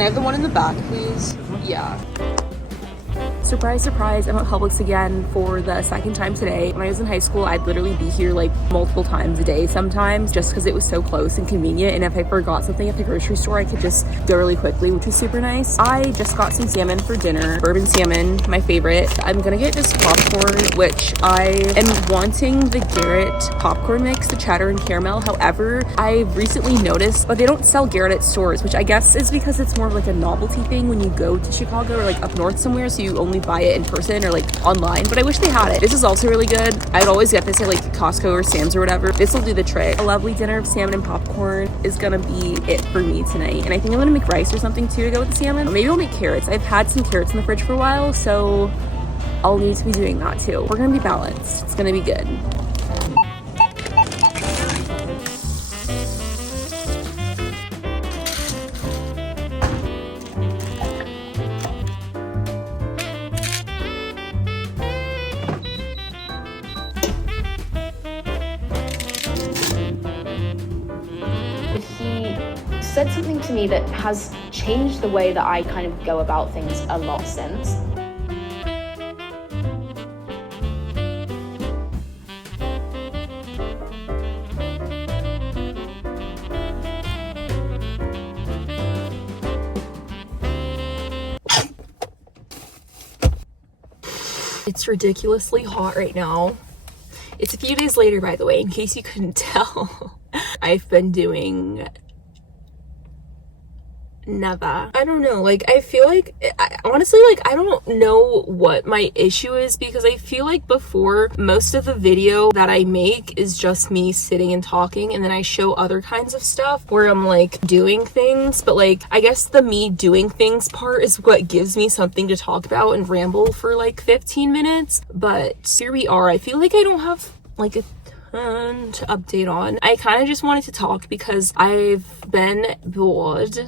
Can I have the one in the back, please? Yeah. Surprise, surprise, I'm at Publix again for the second time today. When I was in high school, I'd literally be here like multiple times a day sometimes just because it was so close and convenient, and if I forgot something at the grocery store, I could just go really quickly, which was super nice. I just got some salmon for dinner, bourbon salmon, my favorite. I'm gonna get just popcorn, which I am wanting the Garrett popcorn mix, the cheddar and caramel. However, I've recently noticed, but they don't sell Garrett at stores, which I guess is because it's more of like a novelty thing when you go to Chicago or like up north somewhere, so you only buy it in person or like online, but I wish they had it. This is also really good. I'd always get this at like Costco or Sam's or whatever. This will do the trick. A lovely dinner of salmon and popcorn is gonna be it for me tonight, and I think I'm gonna make rice or something too to go with the salmon. Maybe I'll make carrots. I've had some carrots in the fridge for a while, so I'll need to be doing that too. We're gonna be balanced. It's gonna be good. He said something to me that has changed the way that I kind of go about things a lot since. It's ridiculously hot right now. It's a few days later, by the way, in case you couldn't tell. I've been doing nada. I don't know, like I feel like honestly, like I don't know what my issue is, because I feel like before, most of the video that I make is just me sitting and talking, and then I show other kinds of stuff where I'm like doing things, but like I guess the me doing things part is what gives me something to talk about and ramble for like 15 minutes. But here we are. I feel like I don't have like a ton to update on. I kind of just wanted to talk because I've been bored.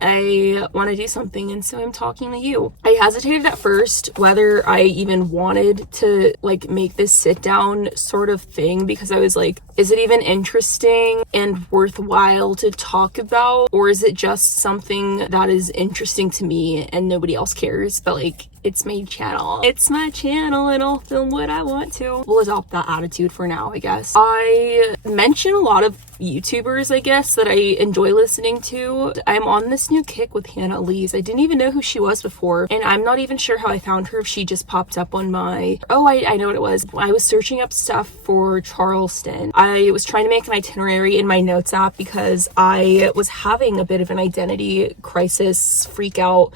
I want to do something, and so I'm talking to you. I hesitated at first whether I even wanted to like make this sit down sort of thing, because I was like, is it even interesting and worthwhile to talk about, or is it just something that is interesting to me and nobody else cares? But like, it's my channel. It's my channel, and I'll film what I want to. We'll adopt that attitude for now, I guess. I mention a lot of YouTubers, I guess, that I enjoy listening to. I'm on this new kick with Hannah Elise. I didn't even know who she was before, and I'm not even sure how I found her, if she just popped up on my... Oh, I know what it was. I was searching up stuff for Charleston. I was trying to make an itinerary in my notes app because I was having a bit of an identity crisis, freak out,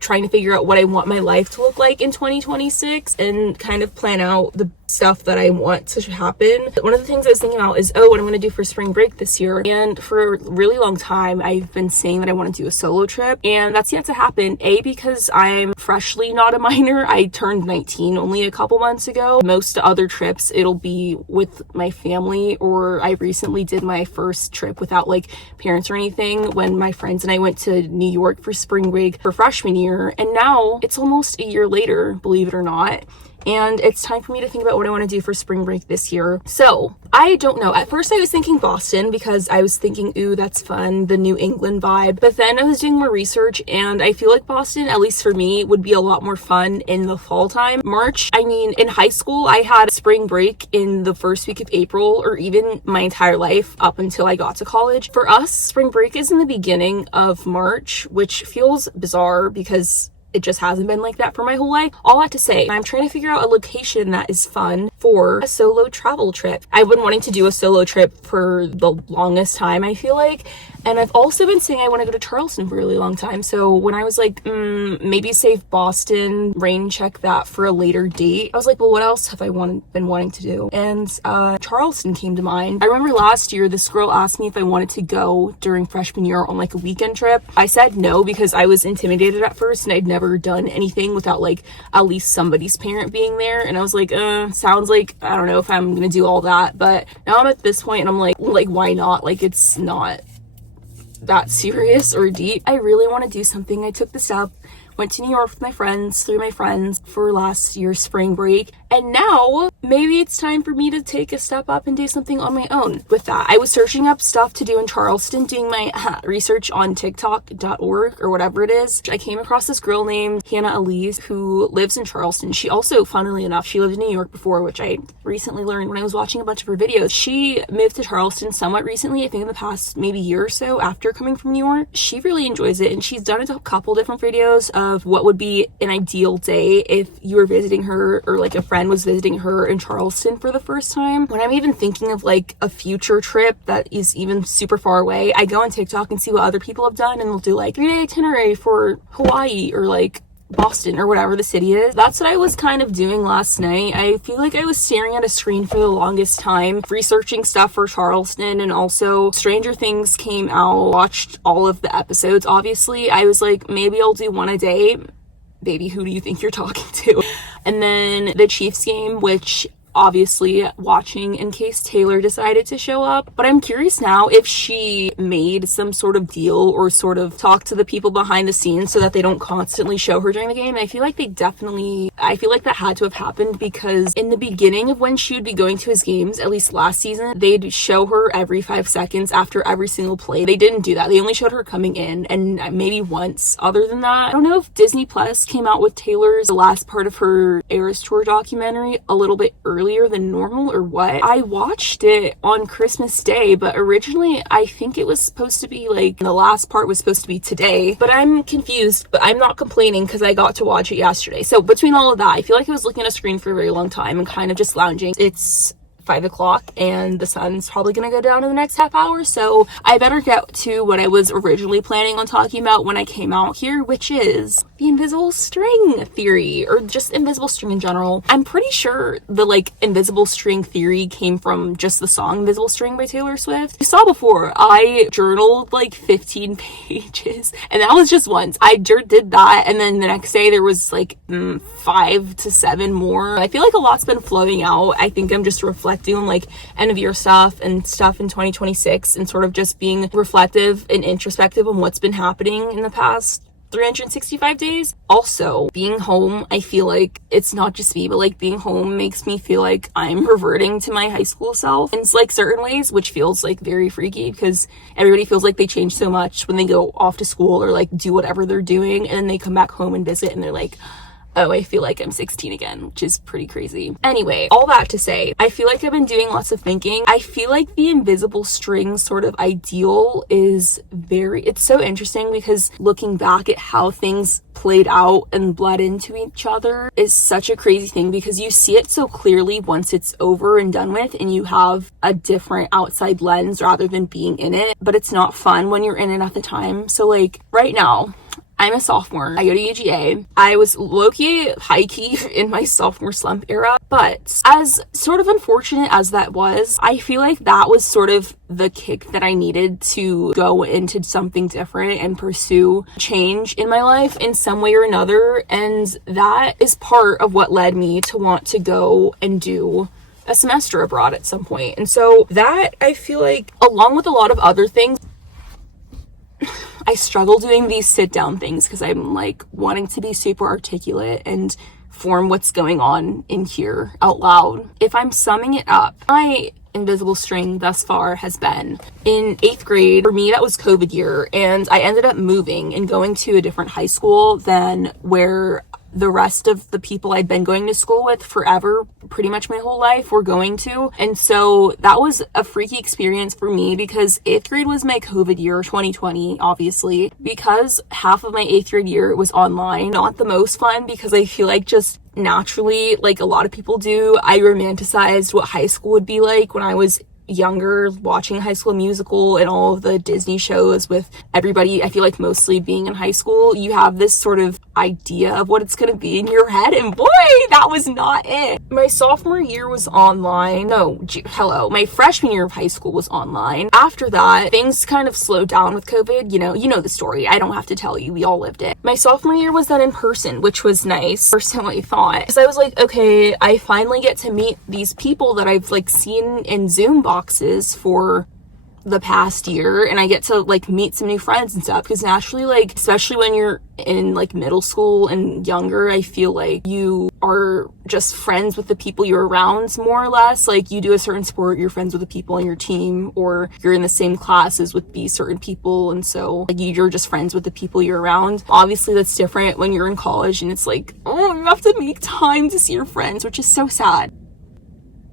trying to figure out what I want my life to look like in 2026 and kind of plan out the stuff that I want to happen. One of the things I was thinking about is, oh, what I'm going to do for spring break this year. And for a really long time, I've been saying that I want to do a solo trip, and that's yet to happen. A, because I'm freshly not a minor. I turned 19 only a couple months ago. Most other trips, it'll be with my family, or I recently did my first trip without like parents or anything when my friends and I went to New York for spring break for freshman year. And now it's almost a year later, believe it or not, and it's time for me to think about what I want to do for spring break this year. So I don't know. At first I was thinking Boston, because I was thinking, ooh, that's fun, the New England vibe. But then I was doing more research, and I feel like Boston, at least for me, would be a lot more fun in the fall time. March, I mean, in high school, I had spring break in the first week of April, or even my entire life up until I got to college. For us, spring break is in the beginning of March, which feels bizarre because it just hasn't been like that for my whole life. All that to say, I'm trying to figure out a location that is fun for a solo travel trip. I've been wanting to do a solo trip for the longest time, I feel like. And I've also been saying I want to go to Charleston for a really long time. So when I was like, maybe save Boston, rain check that for a later date, I was like, well, what else have I been wanting to do? And Charleston came to mind. I remember last year, this girl asked me if I wanted to go during freshman year on like a weekend trip. I said no, because I was intimidated at first, and I'd never done anything without like at least somebody's parent being there. And I was like, sounds like, I don't know if I'm gonna do all that. But now I'm at this point and I'm like, why not? Like, it's not that serious or deep. I really want to do something. I took this up went to New York with my friends, 3 of my friends, for last year's spring break. And now, maybe it's time for me to take a step up and do something on my own. With that, I was searching up stuff to do in Charleston, doing my research on TikTok.org or whatever it is. I came across this girl named Hannah Elise who lives in Charleston. She also, funnily enough, she lived in New York before, which I recently learned when I was watching a bunch of her videos. She moved to Charleston somewhat recently, I think in the past maybe year or so after coming from New York. She really enjoys it, and she's done a couple different videos of what would be an ideal day if you were visiting her or like a friend was visiting her in Charleston for the first time. When I'm even thinking of like a future trip that is even super far away, I go on TikTok and see what other people have done, and they'll do like 3-day itinerary for Hawaii or like Boston or whatever the city is. That's what I was kind of doing last night. I feel like I was staring at a screen for the longest time, researching stuff for Charleston, and also Stranger Things came out, watched all of the episodes. Obviously, I was like, maybe I'll do one a day. Baby, who do you think you're talking to? And then the Chiefs game, which obviously watching in case Taylor decided to show up. But I'm curious now if she made some sort of deal or sort of talked to the people behind the scenes so that they don't constantly show her during the game. And I feel like I feel like that had to have happened, because in the beginning of when she would be going to his games, at least last season, they'd show her every 5 seconds after every single play. They didn't do that. They only showed her coming in, and maybe once. Other than that, I don't know if Disney Plus came out with Taylor's last part of her Eras Tour documentary a little bit earlier than normal or what. I watched it on Christmas Day, but originally I think it was supposed to be like the last part was supposed to be today, but I'm confused. But I'm not complaining because I got to watch it yesterday. So between all of that, I feel like I was looking at a screen for a very long time and kind of just lounging. It's 5 o'clock and the sun's probably gonna go down in the next half hour, so I better get to what I was originally planning on talking about when I came out here, which is the invisible string theory, or just invisible string in general. I'm pretty sure the like invisible string theory came from just the song Invisible String by Taylor Swift. You saw before, I journaled like 15 pages, and that was just once. I did that, and then the next day there was like 5 to 7 more. I feel like a lot's been flowing out. I think I'm just reflecting on like end of year stuff and stuff in 2026, and sort of just being reflective and introspective on what's been happening in the past 365 days. Also, being home, I feel like it's not just me, but like being home makes me feel like I'm reverting to my high school self in like certain ways, which feels like very freaky because everybody feels like they change so much when they go off to school or like do whatever they're doing, and then they come back home and visit and they're like, oh, I feel like I'm 16 again, which is pretty crazy. Anyway, all that to say, I feel like I've been doing lots of thinking. I feel like the invisible string sort of ideal is it's so interesting, because looking back at how things played out and bled into each other is such a crazy thing, because you see it so clearly once it's over and done with, and you have a different outside lens rather than being in it. But it's not fun when you're in it at the time. So like right now, I'm a sophomore. I go to UGA. I was low-key, high-key in my sophomore slump era. But as sort of unfortunate as that was, I feel like that was sort of the kick that I needed to go into something different and pursue change in my life in some way or another. And that is part of what led me to want to go and do a semester abroad at some point. And so that, I feel like, along with a lot of other things, I struggle doing these sit down things because I'm like wanting to be super articulate and form what's going on in here out loud. If I'm summing it up, my invisible string thus far has been in 8th grade. For me, that was COVID year, and I ended up moving and going to a different high school than where the rest of the people I'd been going to school with forever, pretty much my whole life, were going to. And so that was a freaky experience for me, because 8th grade was my COVID year, 2020, obviously, because half of my 8th grade year was online. Not the most fun, because I feel like just naturally, like a lot of people do, I romanticized what high school would be like when I was younger, watching High School Musical and all of the Disney shows with everybody, I feel like mostly being in high school. You have this sort of idea of what it's going to be in your head, and boy, that was not it. My sophomore year was online. My freshman year of high school was online. After that, things kind of slowed down with COVID. You know the story. I don't have to tell you. We all lived it. My sophomore year was then in person, which was nice, or so I thought. Because I was like, okay, I finally get to meet these people that I've like seen in Zoom boxes for the past year, and I get to like meet some new friends and stuff, because naturally, like, especially when you're in like middle school and younger, I feel like you are just friends with the people you're around, more or less. Like, you do a certain sport, you're friends with the people on your team, or you're in the same classes with these certain people, and so like you're just friends with the people you're around. Obviously that's different when you're in college, and it's like, oh, you have to make time to see your friends, which is so sad.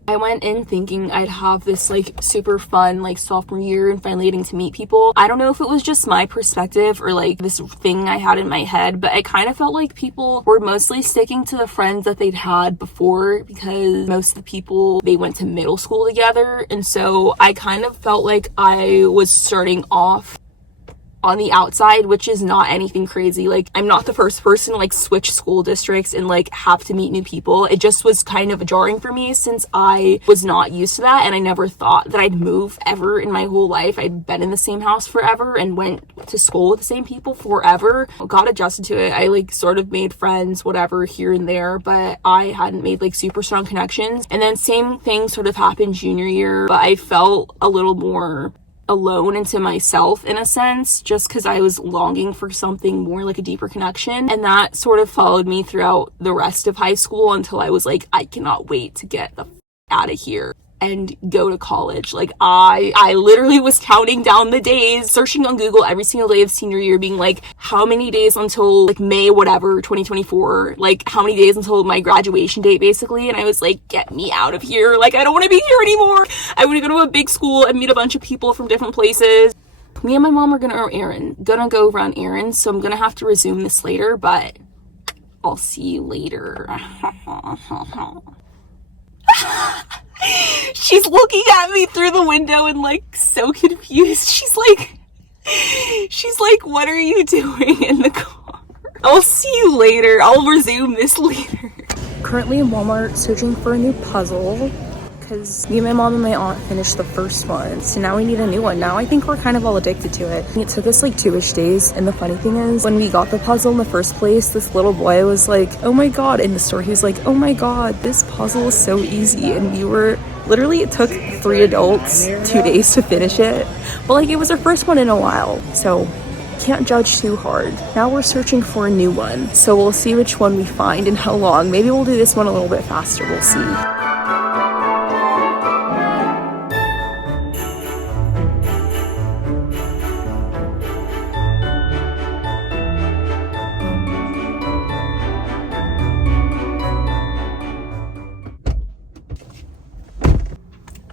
I went in thinking I'd have this like super fun like sophomore year and finally getting to meet people. I don't know if it was just my perspective or like this thing I had in my head, but I kind of felt like people were mostly sticking to the friends that they'd had before, because most of the people, they went to middle school together, and so I kind of felt like I was starting off on the outside, which is not anything crazy. Like, I'm not the first person to like switch school districts and like have to meet new people. It just was kind of jarring for me, since I was not used to that, and I never thought that I'd move ever in my whole life. I'd been in the same house forever and went to school with the same people forever. Got adjusted to it. I like sort of made friends, whatever, here and there, but I hadn't made like super strong connections. And then same thing sort of happened junior year, but I felt a little more alone into myself in a sense, just because I was longing for something more, like a deeper connection. And that sort of followed me throughout the rest of high school until I was like, I cannot wait to get the out of here and go to college. Like, I literally was counting down the days, searching on Google every single day of senior year, being like, how many days until like May whatever 2024, like how many days until my graduation date, basically. And I was like, get me out of here. Like, I don't want to be here anymore. I want to go to a big school and meet a bunch of people from different places. Me and my mom are gonna go run errands, so I'm gonna have to resume this later, but I'll see you later. She's looking at me through the window and like so confused. She's like, what are you doing in the car? I'll see you later. I'll resume this later. Currently in Walmart searching for a new puzzle, because me and my mom and my aunt finished the first one, so now we need a new one. Now I think we're kind of all addicted to it. It took us like 2-ish days, and the funny thing is, when we got the puzzle in the first place, this little boy was like, oh my god, in the store he was like, oh my god, this puzzle is so easy, and we were literally, it took 3 adults 2 days to finish it, but like it was our first one in a while, so can't judge too hard. Now we're searching for a new one, so we'll see which one we find and how long. Maybe we'll do this one a little bit faster, we'll see.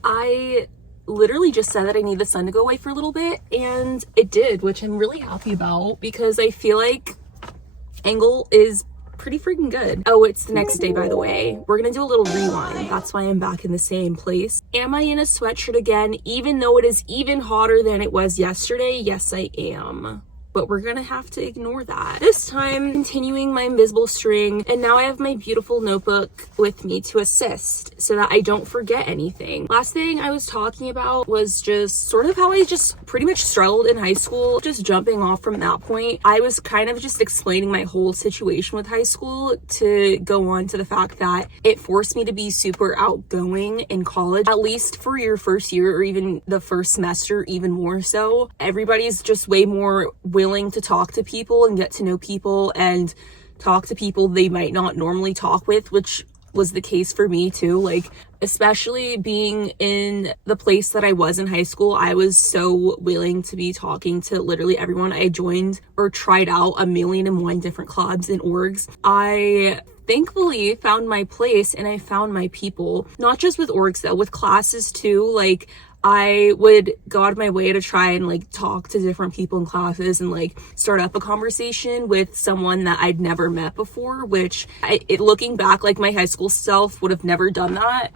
I literally just said that I need the sun to go away for a little bit, and it did, which I'm really happy about, because I feel like angle is pretty freaking good. Oh, it's the next day, by the way. We're gonna do a little rewind. That's why I'm back in the same place. Am I in a sweatshirt again, even though it is even hotter than it was yesterday? Yes, I am. But we're gonna have to ignore that. This time, continuing my invisible string, and now I have my beautiful notebook with me to assist so that I don't forget anything. Last thing I was talking about was just sort of how I just pretty much struggled in high school. Just jumping off from that point, I was kind of just explaining my whole situation with high school to go on to the fact that it forced me to be super outgoing in college, at least for your first year or even the first semester, even more so. Everybody's just way more willing to talk to people and get to know people and talk to people they might not normally talk with, which was the case for me too. Like, especially being in the place that I was in high school, I was so willing to be talking to literally everyone. I joined or tried out 1,000,001 different clubs and orgs. I thankfully found my place and I found my people, not just with orgs though, with classes too. Like, I would go out of my way to try and like talk to different people in classes and like start up a conversation with someone that I'd never met before, which looking back, like my high school self would have never done that.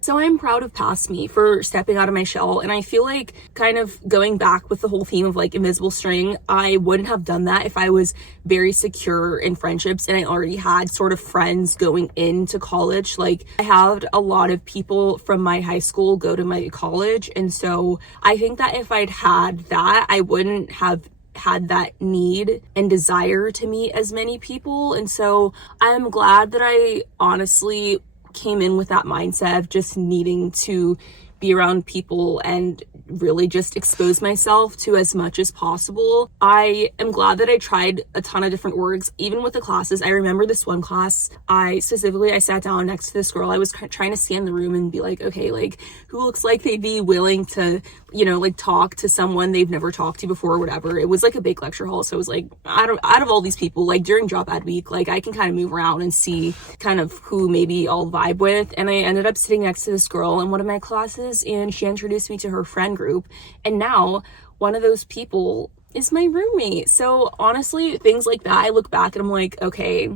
So I'm proud of past me for stepping out of my shell, and I feel like kind of going back with the whole theme of like invisible string, I wouldn't have done that if I was very secure in friendships and I already had sort of friends going into college. Like, I had a lot of people from my high school go to my college, and so I think that if I'd had that, I wouldn't have had that need and desire to meet as many people. And so I'm glad that I honestly came in with that mindset of just needing to be around people and really just expose myself to as much as possible. I am glad that I tried a ton of different orgs, even with the classes. I remember this one class, I sat down next to this girl. I was trying to scan the room and be like, okay, like, who looks like they'd be willing to, you know, like, talk to someone they've never talked to before or whatever. It was like a big lecture hall, so it was like, out of all these people, like, during job ad week, like, I can kind of move around and see kind of who maybe I'll vibe with. And I ended up sitting next to this girl in one of my classes, and she introduced me to her friend group, and now one of those people is my roommate. So honestly, things like that, I look back and I'm like, okay,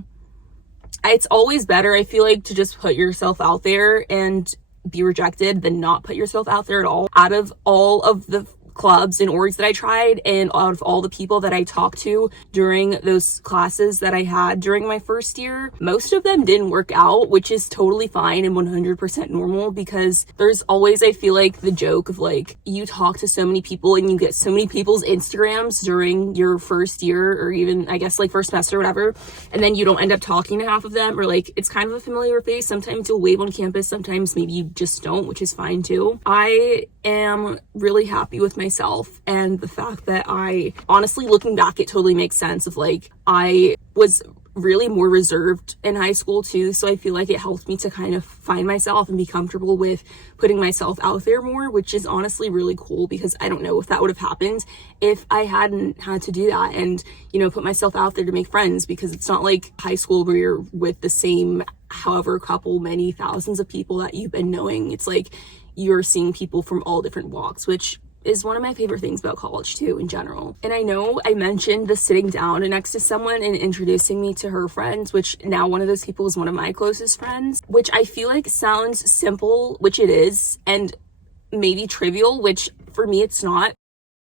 it's always better, I feel like, to just put yourself out there and be rejected than not put yourself out there at all. Out of all of the clubs and orgs that I tried, and out of all the people that I talked to during those classes that I had during my first year, most of them didn't work out, which is totally fine and 100% normal, because there's always, I feel like, the joke of like, you talk to so many people and you get so many people's Instagrams during your first year, or even I guess like first semester or whatever, and then you don't end up talking to half of them, or like it's kind of a familiar face. Sometimes you'll wave on campus, sometimes maybe you just don't, which is fine too. I am really happy with myself, and the fact that I honestly, looking back, it totally makes sense of like, I was really more reserved in high school too, so I feel like it helped me to kind of find myself and be comfortable with putting myself out there more, which is honestly really cool, because I don't know if that would have happened if I hadn't had to do that and, you know, put myself out there to make friends, because it's not like high school where you're with the same however many thousands of people that you've been knowing. It's like you're seeing people from all different walks, which is one of my favorite things about college too, in general. And I know I mentioned the sitting down next to someone and introducing me to her friends, which now one of those people is one of my closest friends, which I feel like sounds simple, which it is, and maybe trivial, which for me it's not.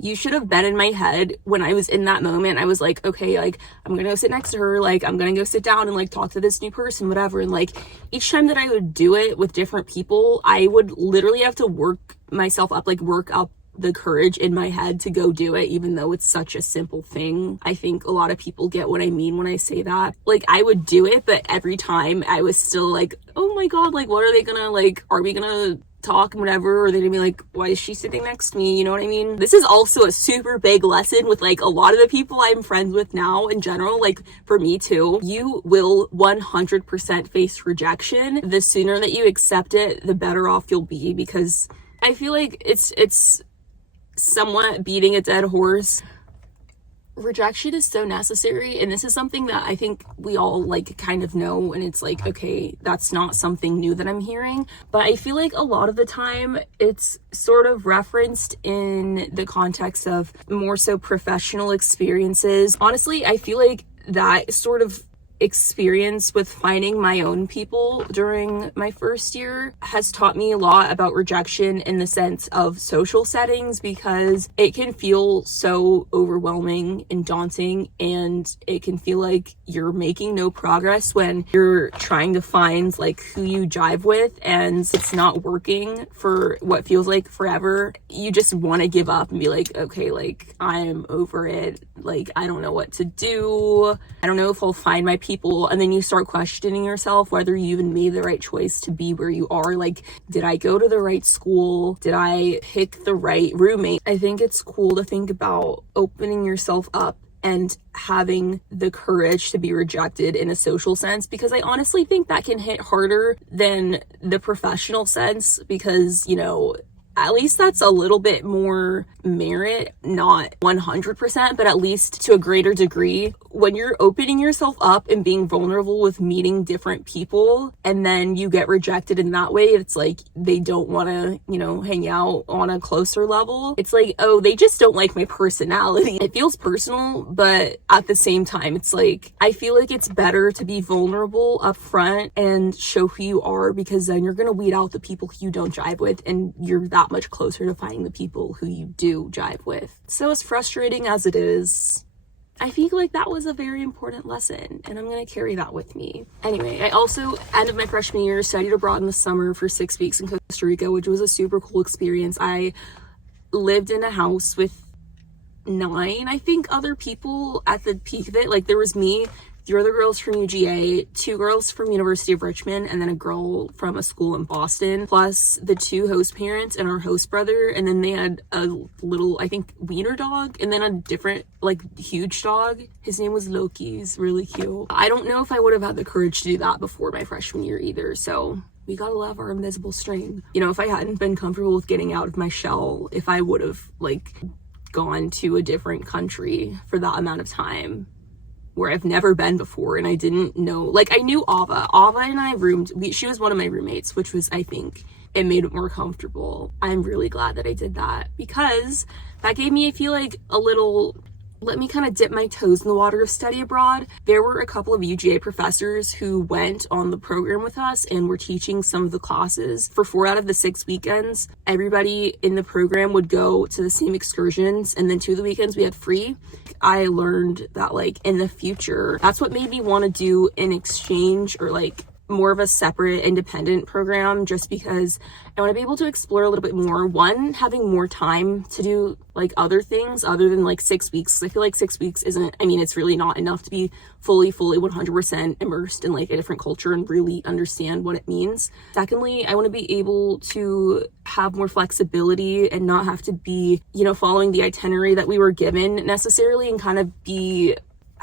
You should have been in my head when I was in that moment. I was like, okay, like, I'm gonna go sit next to her, like, I'm gonna go sit down and like talk to this new person, whatever. And like, each time that I would do it with different people, I would literally have to work myself up, like work up the courage in my head to go do it, even though it's such a simple thing. I think a lot of people get what I mean when I say that. Like, I would do it, but every time I was still like, oh my god, like, what are they gonna, like, are we gonna talk and whatever, or they're gonna be like, why is she sitting next to me, you know what I mean? This is also a super big lesson with like a lot of the people I'm friends with now in general, like for me too. You will 100% face rejection. The sooner that you accept it, the better off you'll be, because I feel like it's somewhat beating a dead horse. Rejection is so necessary, and this is something that I think we all like kind of know, and it's like, okay, that's not something new that I'm hearing, but I feel like a lot of the time it's sort of referenced in the context of more so professional experiences. Honestly, I feel like that sort of experience with finding my own people during my first year has taught me a lot about rejection in the sense of social settings, because it can feel so overwhelming and daunting, and it can feel like you're making no progress when you're trying to find like who you jive with and it's not working for what feels like forever. You just want to give up and be like, okay, like, I'm over it, like, I don't know what to do, I don't know if I'll find my people. And then you start questioning yourself whether you even made the right choice to be where you are. Like, did I go to the right school? Did I pick the right roommate? I think it's cool to think about opening yourself up and having the courage to be rejected in a social sense, because I honestly think that can hit harder than the professional sense, because, you know, at least that's a little bit more merit, not 100%, but at least to a greater degree. When you're opening yourself up and being vulnerable with meeting different people, and then you get rejected in that way, it's like they don't want to, you know, hang out on a closer level. It's like, oh, they just don't like my personality. It feels personal, but at the same time, it's like, I feel like it's better to be vulnerable up front and show who you are, because then you're going to weed out the people who you don't jive with, and you're that much closer to finding the people who you do jive with. So as frustrating as it is, I feel like that was a very important lesson, and I'm going to carry that with me. Anyway, I also, end of my freshman year, studied abroad in the summer for 6 weeks in Costa Rica, which was a super cool experience. I lived in a house with 9, I think, other people at the peak of it. Like, there was me, 3 other girls from UGA, 2 girls from University of Richmond, and then a girl from a school in Boston, plus the 2 host parents and our host brother. And then they had a little, I think, wiener dog, and then a different, like, huge dog. His name was Loki. He's really cute. I don't know if I would have had the courage to do that before my freshman year either, so we gotta love our invisible string. You know, if I hadn't been comfortable with getting out of my shell, if I would have, like, gone to a different country for that amount of time where I've never been before and I didn't know, like, I knew Ava and I roomed, she was one of my roommates, which was, I think, it made it more comfortable. I'm really glad that I did that because that gave me, I feel like, a little, let me kind of dip my toes in the water of study abroad. There were a couple of UGA professors who went on the program with us and were teaching some of the classes. For 4 out of the 6 weekends, everybody in the program would go to the same excursions, and then 2 of the weekends we had free. I learned that, like, in the future, that's what made me want to do an exchange or, like, more of a separate independent program, just because I want to be able to explore a little bit more. One, having more time to do, like, other things other than, like, 6 weeks. I feel like 6 weeks isn't, I mean, it's really not enough to be fully 100% immersed in, like, a different culture and really understand what it means. Secondly, I want to be able to have more flexibility and not have to be, you know, following the itinerary that we were given necessarily, and kind of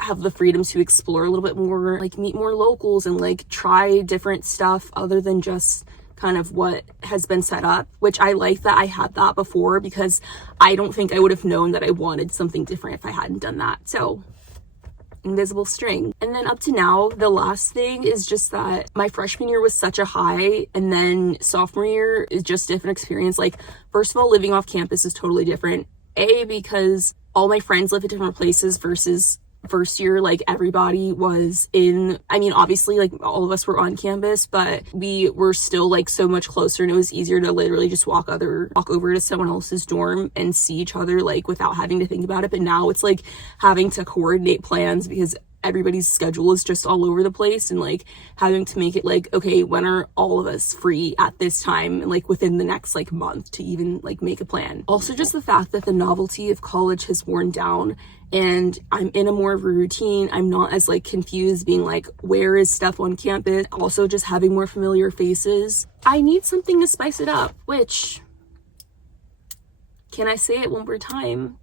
have the freedom to explore a little bit more, like, meet more locals and, like, try different stuff other than just kind of what has been set up, which I like that I had that before, because I don't think I would have known that I wanted something different if I hadn't done that. So invisible string. And then up to now, the last thing is just that my freshman year was such a high, and then sophomore year is just a different experience. Like, first of all, living off campus is totally different. Because all my friends live at different places versus first year, like, everybody was in, I mean, obviously, like, all of us were on campus, but we were still, like, so much closer, and it was easier to literally just walk over to someone else's dorm and see each other, like, without having to think about it. But now it's like having to coordinate plans because everybody's schedule is just all over the place, and, like, having to make it like, okay, when are all of us free at this time, and, like, within the next, like, month to even, like, make a plan. Also, just the fact that the novelty of college has worn down and I'm in a more of a routine. I'm not as, like, confused being like, where is stuff on campus? Also, just having more familiar faces. I need something to spice it up, which, can I say it one more time?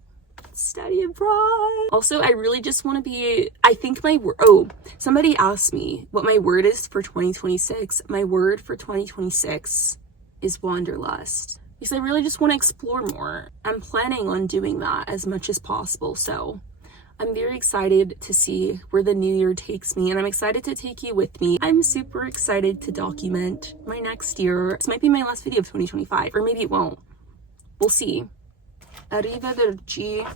Study abroad. Also, I really just want to be, I think my word, somebody asked me what my word is for 2026. My word for 2026 is wanderlust, because I really just want to explore more. I'm planning on doing that as much as possible, so I'm very excited to see where the new year takes me, and I'm excited to take you with me. I'm super excited to document my next year. This might be my last video of 2025, or maybe it won't. We'll see. Arrivederci.